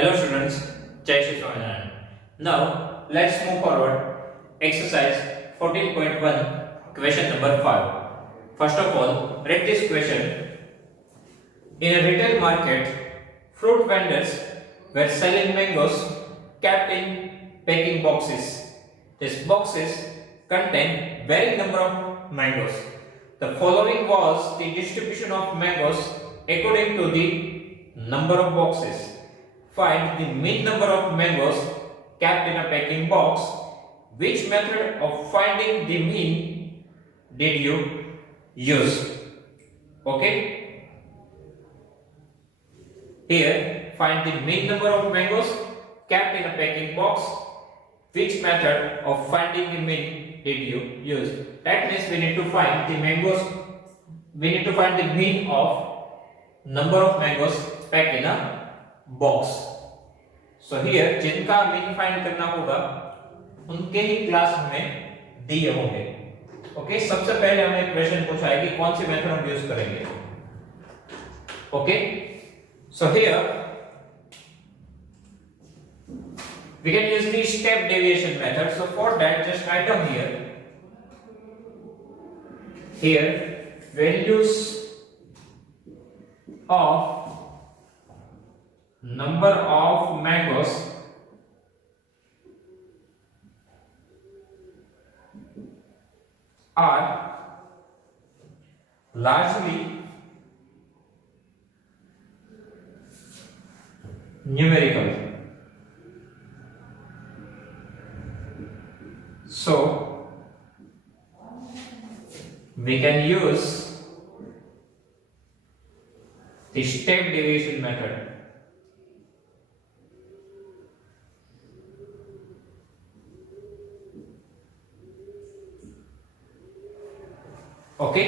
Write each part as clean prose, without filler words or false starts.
Hello students, Jai Shri Swaminarayan. Now let's move forward. Exercise 14.1, question number 5. First of all, read this question. In a retail market, fruit vendors were selling mangoes kept in packing boxes. These boxes contain varying number of mangoes. The following was the distribution of mangoes according to the number of boxes. Find the mean number of mangoes kept in a packing box. Which method of finding the mean did you use? Okay. Here, find the mean number of mangoes kept in a packing box. Which method of finding the mean did you use? That means we need to find the mangoes. We need to find the mean of number of mangoes packed in a box. So here जिनका mean find करना होगा उनके ही class हमें दिए होंगे. Okay, सबसे पहले हमें क्वेश्चन पूछा है कि कौन सी मेथड हम यूज करेंगे. Okay, so here we can use the step deviation method. So for that, just write down here values of number of mangoes are largely numerical. So we can use the step deviation method. Okay,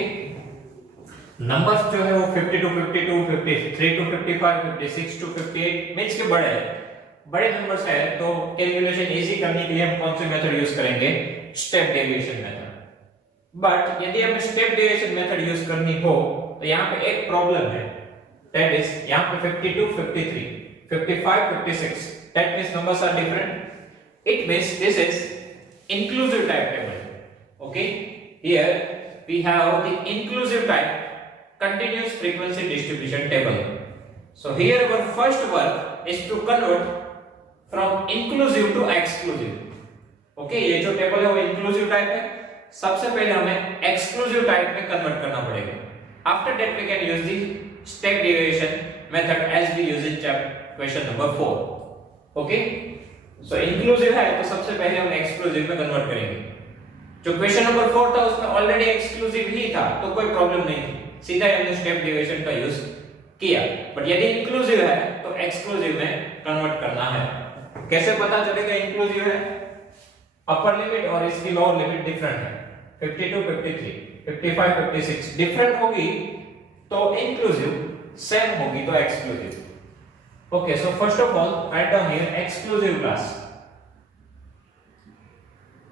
numbers जो है वो 50 to 52, 53 to 55, 56 to 58 means के बड़े हैं. बड़े numbers है तो calculation easy करने के लिए हम कौन सी मेथड यूज करेंगे? Step deviation method. बट यदि हमें स्टेप डेविएशन मेथड यूज करनी हो तो यहाँ पे एक प्रॉब्लम है. दैट इज यहाँ पे 52, 53, 55, 56. That means numbers are different. It means this is inclusive type table. Okay, here we have the inclusive type continuous frequency distribution table. So here our first work is to convert from inclusive to exclusive. Okay, ये जो table है वो inclusive type है. सबसे पहले हमें exclusive type में convert करना पड़ेगा. After that we can use the step deviation method as we use in question number 4. Okay, so inclusive है तो सबसे पहले हम exclusive में कन्वर्ट करेंगे. जो क्वेश्चन नंबर 4 था उसमें ऑलरेडी एक्सक्लूसिव ही था तो कोई प्रॉब्लम नहीं थी, सीधा हमने स्टेप डेविएशन का यूज किया. बट यदि इंक्लूसिव है तो एक्सक्लूसिव में कन्वर्ट करना है. कैसे पता चलेगा इंक्लूसिव है? अपर लिमिट और इसकी लोअर लिमिट डिफरेंट है. 52, 53, 55, 56 डिफरेंट होगी तो इंक्लूसिव, सेम होगी तो exclusive. Okay, so first of all write down here exclusive class.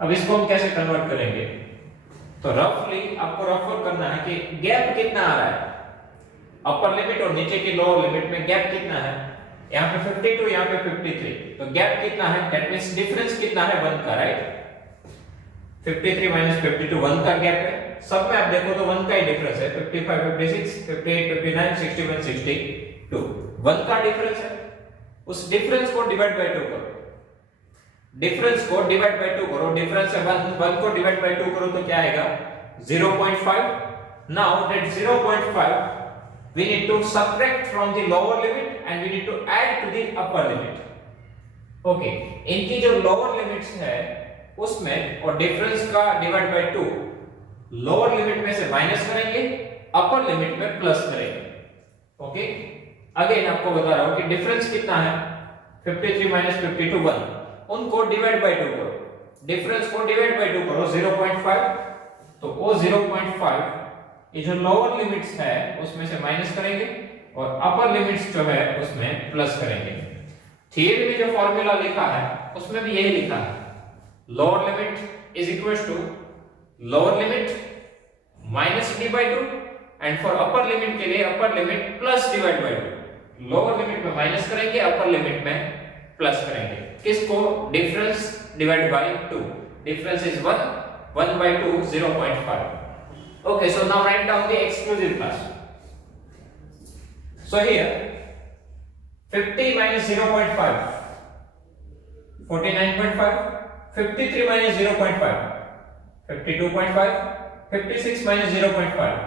अब इसको हम कैसे कन्वर्ट करेंगे? तो रफली आपको रफर करना है कि गैप कितना आ रहा है. अपर लिमिट और नीचे की लोअर लिमिट में गैप कितना है. यहाँ पे 52, यहाँ पे 53, तो गैप कितना है? दैट मींस डिफरेंस कितना है? 1 का, राइट. 53 माइनस 52 1 का गैप है. सब में आप देखो तो 1 का ही डिफरेंस है. 55, 56, 58, 59, 61, 62 1 का डिफरेंस है. उस डिफरेंस को डिवाइड बाय 2 करो. डिफरेंस को डिवाइड बाय 2 करो. डिफरेंस है 1 को डिवाइड बाय 2 करो तो क्या आएगा? 0.5. Now that 0.5 we need to subtract from the lower limit and we need to add to the upper limit. Okay, इनकी जो lower limits है उसमें और डिफरेंस का डिवाइड बाय 2 लोअर लिमिट में से माइनस करेंगे, अपर लिमिट में प्लस करेंगे. ओके, अगेन आपको बता रहा हूं कि डिफरेंस कितना है? 53 माइनस 52 1. उनको डिवाइड बाय 2 करो. डिफरेंस को डिवाइड बाय 2 करो 0.5, तो वो 0.5 ये जो लोअर लिमिट्स है उसमें से माइनस करेंगे और अपर लिमिट्स जो है उसमें प्लस करेंगे. थियरी में जो फॉर्मूला लिखा है उसमें भी यही लिखा है. Lower limit is equals to lower limit minus d by 2 and for upper limit के लिए upper limit plus divide by 2. Lower limit में माइनस करेंगे, अपर लिमिट में प्लस करेंगे। किसको? Difference divide by 2, difference is 1, 1 by 2 0.5। okay, so now write down the exclusive class. So here 50 minus 0.5 49.5, 53 minus 0.5 52.5, 56 minus 0.5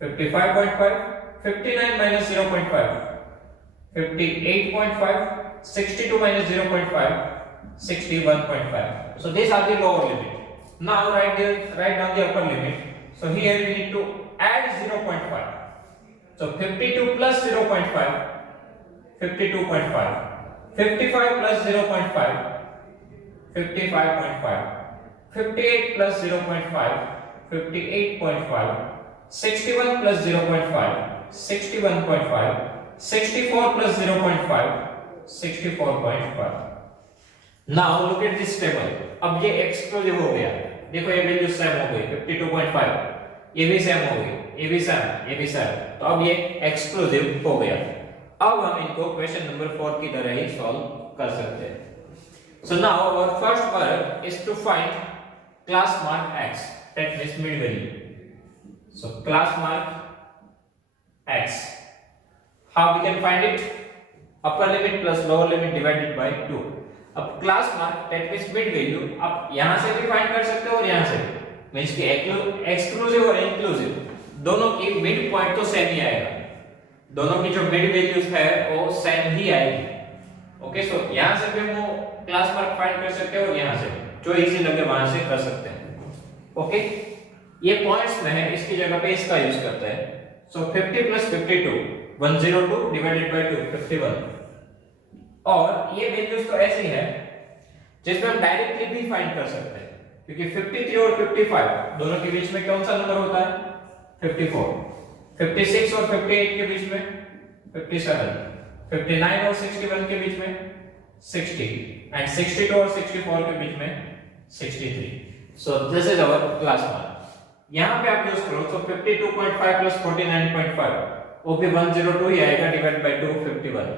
55.5, 59 minus 0.5 58.5, 62 minus 0.5 61.5. So these are the lower limit. Now write down the upper limit. So here we need to add 0.5. So 52 plus 0.5 52.5, 55 plus 0.5 55.5, 58 plus 0.5 58.5, 61 plus 0.5 61.5, 64 plus 0.5 64.5. Now look at this table. अब ये exclusive हो गया, देखो ये value same हो गई 52.5, ये भी सेम हो गई, ये भी सेम, ये भी सेम, तो अब ये एक्सक्लूसिव हो गया। अब हम इनको क्वेश्चन नंबर 4 की तरह ही सॉल्व कर सकते हैं। So now our first work is to find class mark x, that means mid value. So class mark x, how we can find it? Upper limit plus lower limit divided by 2. अब class mark that means mid value आप यहां से भी find कर सकते हो और यहां से भी, मींस कि एक्सक्लूसिव और इंक्लूसिव दोनों की मिड पॉइंट तो सेम ही आएगा, दोनों की जो मिड वैल्यूज है वो सेम ही आएगी। ओके, सो यहां से भी वो क्लास मार्क फाइंड कर सकते हो और यहां से जो इजी लगे वहां से कर सकते हैं। ओके, ये पॉइंट्स में है, इसकी जगह पे इसका यूज करते हैं। सो 50 plus 52 102 डिवाइडेड बाय 2 51, और ये वैल्यूज तो ऐसी है जिसमें हम डायरेक्टली भी फाइंड कर सकते हैं, क्योंकि 53 और 55 दोनों के बीच में कौन सा नंबर होता है? 54। 56 और 58 के बीच में 57, 59 और 61 के बीच में 60, एंड 62 और 64 के बीच में 63। So this is our class mark. यहां पे आप यूज करो तो 52.5 plus 49.5 वो भी 102 ही आएगा डिवाइड बाय 2 51,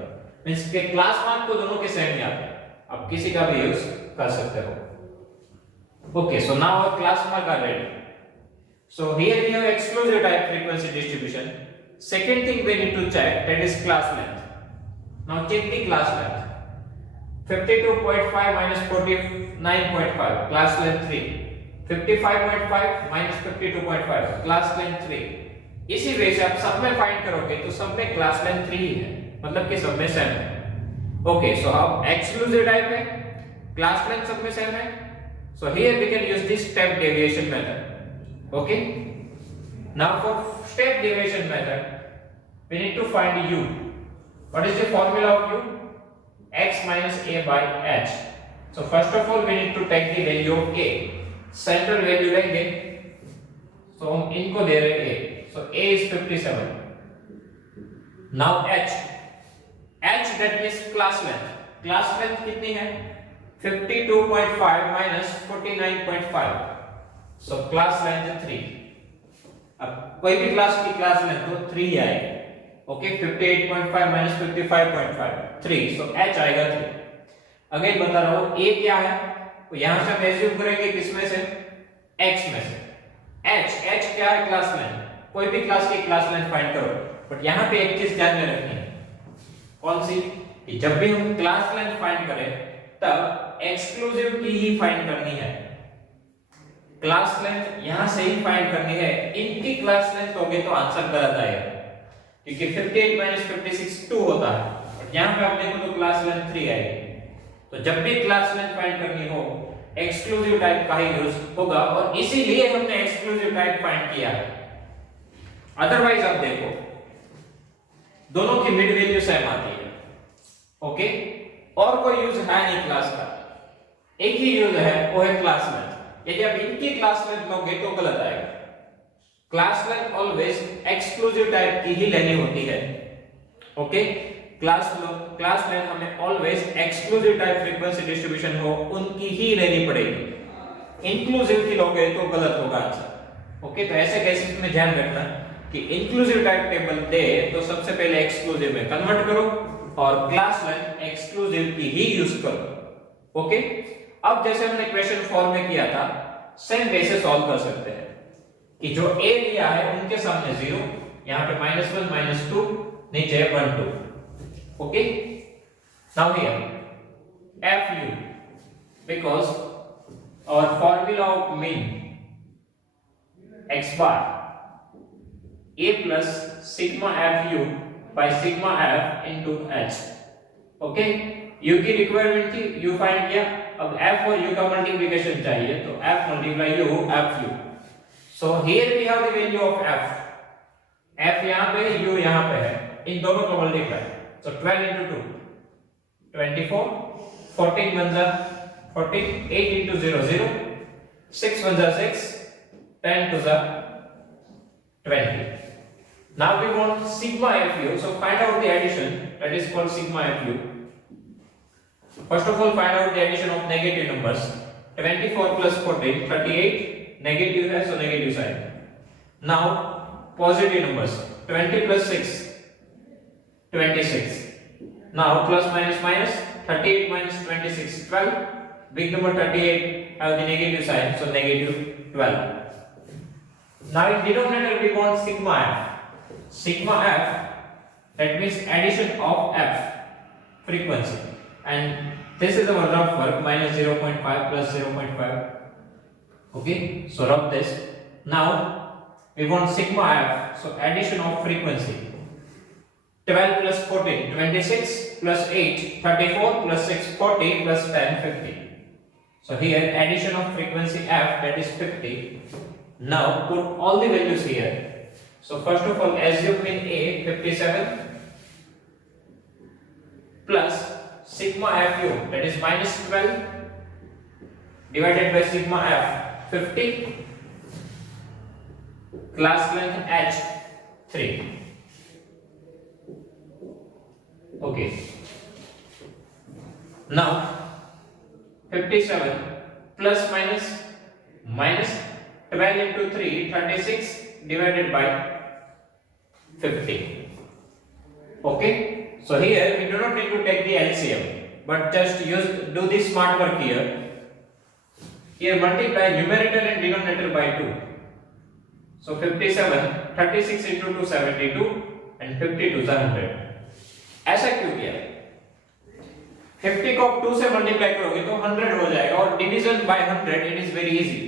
मींस के क्लास मार्क तो दोनों के सेम ही आते हैं, आप किसी का भी यूज कर सकते हो। Okay, so now our class mark are ready. So here we have exclusive type frequency distribution. Second thing we need to check, that is class length. Now check the class length. 52.5 minus 49.5, class length 3. 55.5 minus 52.5, class length 3. इसी वे से आप सब में find करोगे तो सब में class length 3 ही है, मतलब कि सब में सेम है। ओके, सो अब एक्सक्लूसिव टाइप है, क्लास लेंथ सब में सेम है, so here we can use this step deviation method. Okay, now for step deviation method we need to find u. What is the formula of u? X minus a by h. So first of all we need to take the value of a, central value लेंगे, so हम इनको दे रहे हैं a, so a is 57. Now h that is class length कितनी है? 52.5 minus 49.5, so class length 3। अब कोई भी क्लास की क्लास लेंथ तो 3 ही आएगी। ओके, 58.5 minus 55.5 3, so h आएगा 3। अगेन बता रहा हूं a क्या है, तो यहां से हम एज्यूम करेंगे किसमें से? x में से। h क्या है? Class length. कोई भी क्लास की क्लास लेंथ फाइंड करो, बट यहां पे एक चीज ध्यान में रखनी है, कौन सी? कि जब भी हम क्लास लेंथ फाइंड करें तब एक्सक्लूसिव की ही फाइंड करनी है, क्लास लेंथ यहां से ही फाइंड करनी है। इनकी क्लास लेंथ लोगे तो आंसर गलत आएगा, क्योंकि 58 minus 56 2 होता है, बट यहां पे आप देखो तो क्लास लेंथ 3 आएगी। तो जब भी क्लास लेंथ फाइंड करनी हो एक्सक्लूसिव टाइप का ही यूज होगा, और इसीलिए हमने एक्सक्लूसिव टाइप फाइंड किया है। अदरवाइज आप देखो दोनों की मिड वैल्यू सेम आती है। ओके, और कोई यूज है नहीं क्लास का, एक ही यूज है, वो है क्लास लेंथ। यदि आप इनकी क्लास लेंथ लोगे तो गलत आएगा। Class length always exclusive type की ही लेनी होती है। ओके, क्लास लेंथ हमें always exclusive type frequency distribution हो उनकी ही लेनी पड़ेगी। इंक्लूसिव की लोगे तो गलत होगा आंसर। ओके, तो ऐसे केसेस में ध्यान रखना कि इंक्लूसिव टाइप टेबल दे तो सबसे पहले एक्सक्लूसिव में कन्वर्ट करो और क्लास लाइन एक्सक्लूसिव की ही यूज करो। ओके, अब जैसे हमने क्वेश्चन 4 में किया था सेम वैसे सॉल्व कर सकते हैं कि जो a लिया है उनके सामने 0, यहां पे -1 -2, नीचे 1 2। Okay, now here fu, because our formula of mean x bar a plus sigma fu by sigma f into h। Okay, u की रिक्वायरमेंट थी, u फाइंड किया, अब f और u का मल्टीप्लिकेशन चाहिए तो f multiply u fu। So here we have the value of f, f यहां पे u यहां पे है, इन दोनों का मल्टीप्लाई, so 12 into 2 24, 14 1 जा 14, 8 into 0 0, 6 1 जा 6, 10 2 जा 20। Now we want sigma fu, so find out the addition, that is called sigma fu। First of all, find out the addition of negative numbers। 24 plus 14 38, negative है so negative sign। Now positive numbers, 20 plus 6 26। Now plus minus minus, 38 minus 26 12, big number 38 have the negative sign so negative 12। Now in denominator we want sigma f, sigma f, that means addition of f frequency, and this is our rough work, minus 0.5 plus 0.5। okay, so rub this। now we want sigma f, so addition of frequency, 12 plus 14 26 plus 8 34 plus 6 40 plus 10 50। so here addition of frequency f, that is 50। now put all the values here। so first of all assume mean a 57 plus sigma fu, that is minus 12 divided by sigma f 50, class length h 3। okay, now 57 plus minus minus 12 into 3 36 divided by 50। okay, so here we do not need to take the LCM, but just do the smart work here। here multiply numerator and denominator by 2, so 57 36 into 2 72 and 52 is 100। ऐसा क्यों किया? 50 को 2 से multiply करोगे तो 100 हो जाएगा, और division bye 100 it is very easy.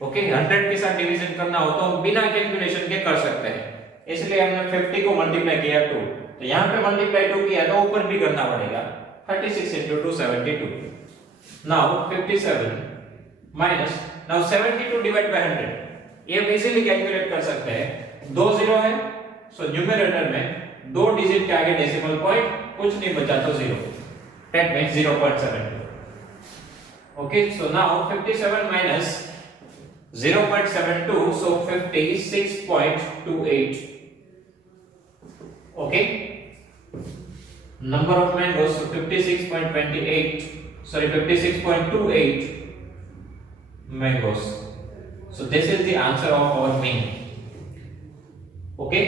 Okay, 100 के साथ डिवीजन करना हो तो बिना कैलकुलेशन के कर सकते हैं, इसलिए हमने 50 को मल्टीप्लाई किया 2, तो यहां पे मल्टीप्लाई 2 किया तो ऊपर भी करना पड़ेगा, 36 into 2 72। Now 57 minus, now 72 divide by 100, ये हम इजीली कैलकुलेट कर सकते हैं। 2 0 है, सो न्यूमरेटर में 2 डिजिट के आगे डेसिमल पॉइंट, कुछ नहीं बचा तो 0, that means 0.72। okay, so now 57 minus 0.72, so 56.28। okay, number of mangoes, so 56.28, sorry 56.28 mangoes, so this is the answer of our mean। okay,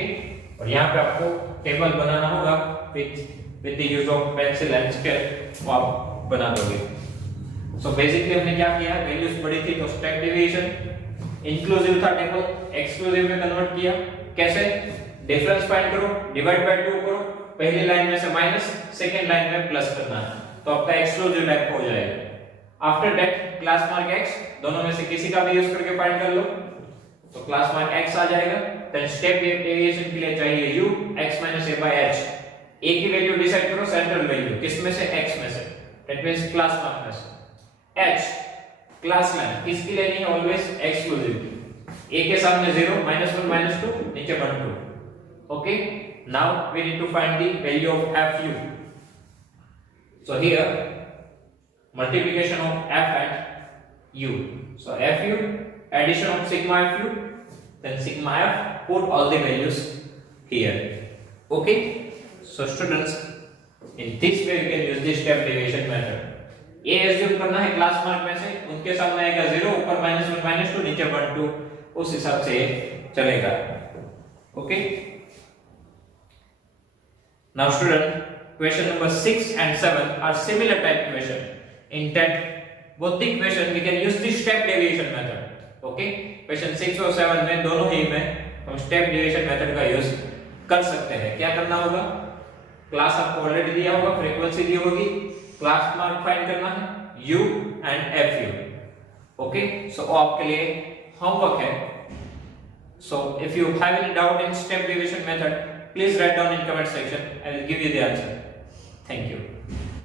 और यहाँ पे आपको टेबल बनाना होगा with the use of pencil and scale, वो आप बना दोगे। so basically हमने क्या किया, वैल्यूज बड़ी थी तो स्टैक डेविएशन, इंक्लूसिव था टेबल, एक्सक्लूसिव में कन्वर्ट किया। कैसे? डिफरेंस फाइंड करो, डिवाइड बाय 2 करो, पहली लाइन में से माइनस, सेकंड लाइन में प्लस करना है, तो आपका एक्सक्लूसिव टाइप हो जाएगा। After that class mark x, दोनों में से किसी का भी यूज करके फाइंड कर लो, तो क्लास मार्क x आ जाएगा। देन स्टेप डेविएशन के लिए चाहिए u, x - a by h, a की वैल्यू डिसाइड करो, सेंट्रल वैल्यू किस में से, x में से, दैट मींस क्लास मार्क में से। h क्लास लाइन किसकी लेनी है, ऑलवेज एक्सक्लूसिव, a के सामने 0 -1 -2, नीचे 1 2। Okay, now we need to find the value of fu। So here multiplication of f and u, so fu, addition of sigma fu, then sigma f, put all the values here। okay, so students, in this way you can use the step deviation method। ये assume करना है class mark में से, उनके सामने आएगा 0, ऊपर -1 -2, नीचे 1 2, उस हिसाब से चलेगा। Okay. Now student, question number 6 and 7 are similar type question. In that both the question we can use the step deviation method. Okay. Question 6 और 7 में दोनों ही में हम step deviation method का use कर सकते हैं. क्या करना होगा? क्लास आपको ऑलरेडी दिया होगा, फ्रीक्वेंसी दी होगी, क्लास मान फाइंड करना है u and fu. Okay. So आपके लिए homework है. So if you have any doubt in step deviation method, please write down in comment section. I will give you the answer. Thank you.